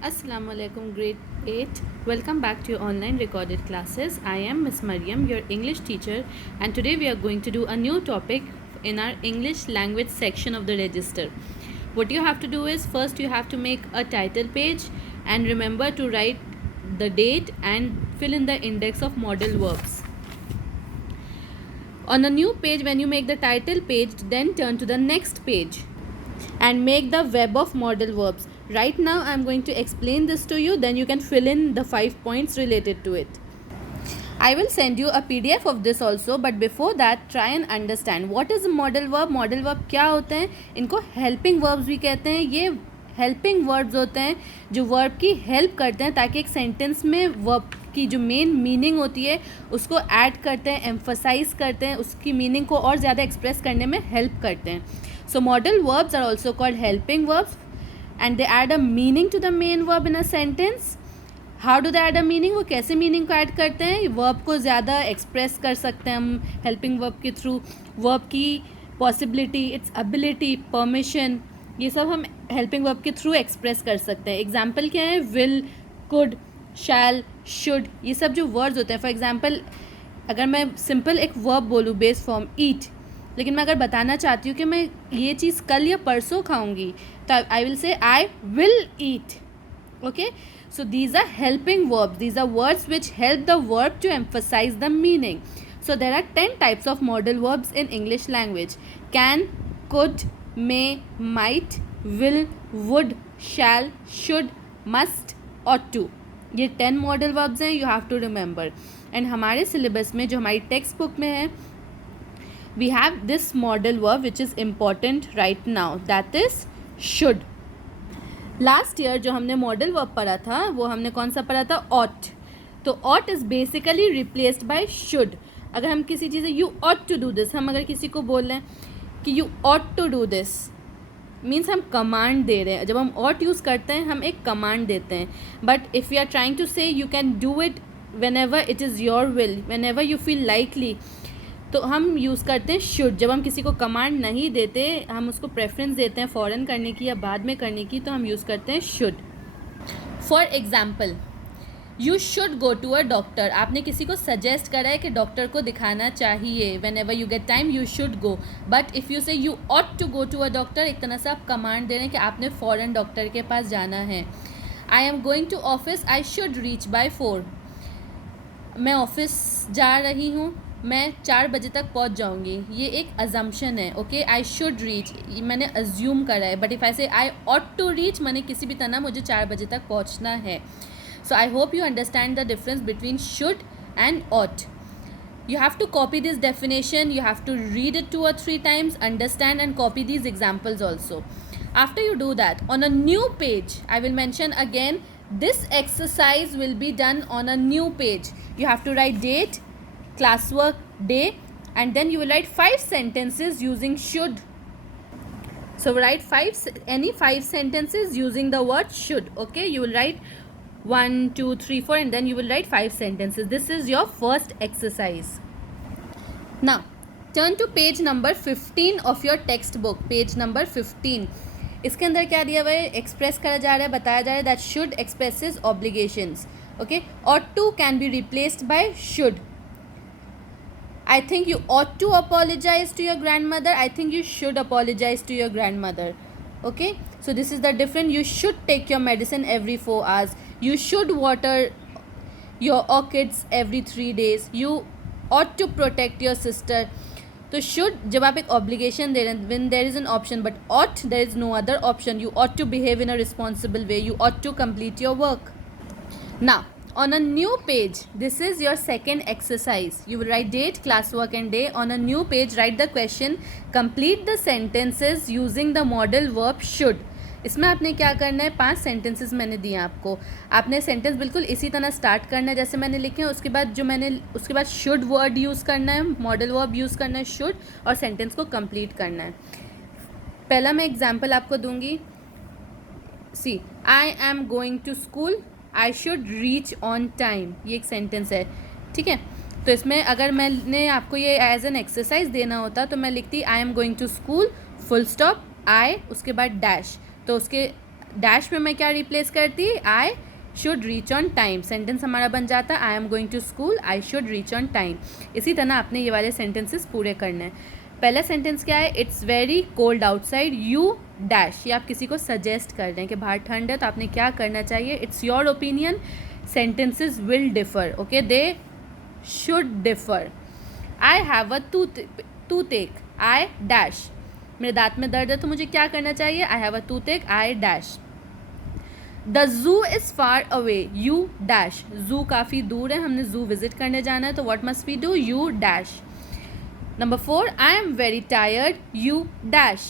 Assalamu alaikum, grade 8. Welcome back to your online recorded classes. I am Miss Mariam, your English teacher, and today we are going to do a new topic in our English language section of the register. What you have to do is first you have to make a title page and remember to write the date and fill in the index of modal verbs. On a new page, when you make the title page, then turn to the next page and make the web of modal verbs. Right now I am going to explain this to you, then you can fill in the 5 points related to it. I will send you a PDF of this also, but before that try and understand what is a modal verb. Modal verb क्या होते हैं? इनको helping verbs भी कहते हैं. ये helping verbs होते हैं जो वर्ब की हेल्प करते हैं ताकि एक सेंटेंस में वर्ब की जो मेन मीनिंग होती है उसको ऐड करते हैं, एम्फसाइज करते हैं, उसकी मीनिंग को और ज़्यादा एक्सप्रेस करने में हेल्प करते हैं. So modal verbs are also called helping verbs and they add a meaning to the main verb in a sentence. How do they add a meaning? वो कैसे मीनिंग को ऐड करते हैं? वर्ब को ज़्यादा एक्सप्रेस कर सकते हैं हम हेल्पिंग वर्ब के थ्रू. वर्ब की पॉसिबिलिटी, इट्स एबिलिटी, परमिशन, ये सब हम हेल्पिंग वर्ब के थ्रू एक्सप्रेस कर सकते हैं. एग्जाम्पल क्या है? विल, कुड, शैल, शुड, ये सब जो वर्ड्स होते हैं. फॉर एग्जाम्पल अगर मैं सिंपल एक वर्ब बोलूँ बेस फॉर्म ईट, लेकिन मैं अगर बताना चाहती हूँ कि मैं ये चीज़ कल या परसों खाऊंगी तो I will say I will eat. Okay, so these are helping verbs. These are words which help the verb to emphasize the meaning. So there are 10 types of modal verbs in English language: can, could, may, might, will, would, shall, should, must, ought to. ये 10 modal verbs हैं, you have to remember. And हमारे syllabus में जो हमारी text book में है, we have this modal verb which is important right now, that is should. Last year जो हमने मॉडल वर्ब पढ़ा था वो हमने कौन सा पढ़ा था? ऑट. तो ought is basically replaced by should. अगर हम किसी चीज़ you ought to do this, हम अगर किसी को बोल रहे हैं कि you ought to do this, means हम कमांड दे रहे हैं. जब हम ऑट यूज़ करते हैं हम एक कमांड देते हैं. But if you are trying to say you can do it whenever it is your will, whenever you feel likely, तो हम यूज़ करते हैं शुड. जब हम किसी को कमांड नहीं देते, हम उसको प्रेफरेंस देते हैं फ़ौरन करने की या बाद में करने की, तो हम यूज़ करते हैं should. For example, you should go to a doctor. आपने किसी को सजेस्ट करा है कि डॉक्टर को दिखाना चाहिए. Whenever you get time you should go. But if you say you ought to go to a doctor, एक तरह से आप कमांड दे रहे हैं कि आपने फ़ौरन डॉक्टर के पास जाना है. I am going to office, I should reach by 4. मैं ऑफिस जा रही हूँ, मैं 4 बजे तक पहुँच जाऊँगी. ये एक अजम्पशन है. ओके, आई शुड रीच, मैंने अज्यूम करा है. बट इफ़ आई से आई ऑट टू रीच, मैंने किसी भी तरह मुझे 4 बजे तक पहुँचना है. So I hope you understand the difference between should and ought. You have to copy this definition, you have to read it 2 or 3 times, understand and copy these examples also. After you do that, on a new page, I will mention again, this exercise will be done on a new page. You have to write date, classwork, day, and then you will write 5 sentences using should. So write any 5 sentences using the word should. Okay, you will write 1, 2, 3, 4 and then you will write 5 sentences. This is your first exercise. Now turn to page number 15 of your textbook. Page number 15. इसके अंदर क्या दिया हुआ है? Express करा जा रहा है, बताया जा रहा है that should expresses obligations. Okay, ought to can be replaced by should. I think you ought to apologize to your grandmother. I think you should apologize to your grandmother. Okay, so this is the difference. You should take your medicine every 4 hours. You should water your orchids every 3 days. You ought to protect your sister. तो should जब आप एक obligation दे रहे हैं, when there is an option, but ought there is no other option. You ought to behave in a responsible way. You ought to complete your work. Now on a new page, this is your second exercise. You will write date, classwork and day. On a new page, write the question, complete the sentences using the modal verb should. इसमें आपने क्या करना है? 5 sentences मैंने दिए आपको. आपने sentence बिल्कुल इसी तरह स्टार्ट करना है जैसे मैंने लिखे हैं. उसके बाद शुड वर्ड यूज़ करना है, मॉडल वर्ब यूज़ करना है शुड, और सेंटेंस को कंप्लीट करना है. पहला मैं एग्जांपल आपको दूंगी. See, I am going to school, I should reach on time. ये एक सेंटेंस है, ठीक है. तो इसमें अगर मैंने आपको ये एज एन एक्सरसाइज देना होता तो मैं लिखती I am going to school, full stop, I, उसके बाद डैश. तो उसके डैश में मैं क्या रिप्लेस करती, I should reach on time. Sentence हमारा बन जाता I am going to school, I should reach on time. इसी तरह आपने ये वाले सेंटेंसेस पूरे करने हैं. पहला सेंटेंस क्या है, it's very cold outside, you dash. ये आप किसी को सजेस्ट कर रहे हैं कि बाहर ठंड है तो आपने क्या करना चाहिए. It's your opinion, sentences will differ, okay, they should differ. I have a tooth एक, आई डैश. मेरे दांत में दर्द है तो मुझे क्या करना चाहिए, आई हैव अ टूथ एक, I dash. The zoo is far away, you dash. जू काफ़ी दूर है, हमने जू विजिट करने जाना है तो what must we do, you dash. Number 4, I am very tired, you dash.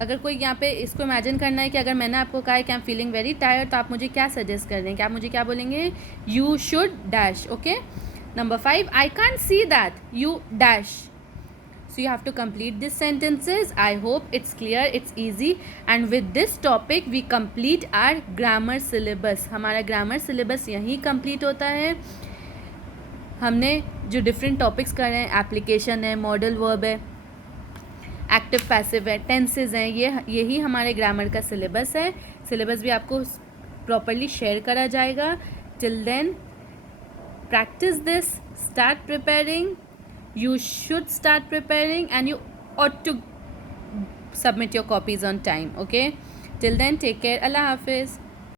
अगर कोई यहाँ पे इसको इमेजिन करना है कि अगर मैंने आपको कहा है कि I am feeling very tired तो आप मुझे क्या सजेस्ट कर रहे हैं, कि आप मुझे क्या बोलेंगे, you should dash, okay. Number 5, I can't see that, you dash. So you have to complete these sentences. I hope it's clear, it's easy. And with this topic we complete our grammar syllabus. हमारा grammar syllabus यहीं complete होता है. हमने जो different topics कर रहे हैं, application है, modal verb है, active passive है, tenses हैं, यही हमारे grammar का syllabus है. syllabus भी आपको properly share करा जाएगा. Till then practice this, start preparing. You should start preparing and you ought to submit your copies on time, okay. Till then, take care. Allah Hafiz.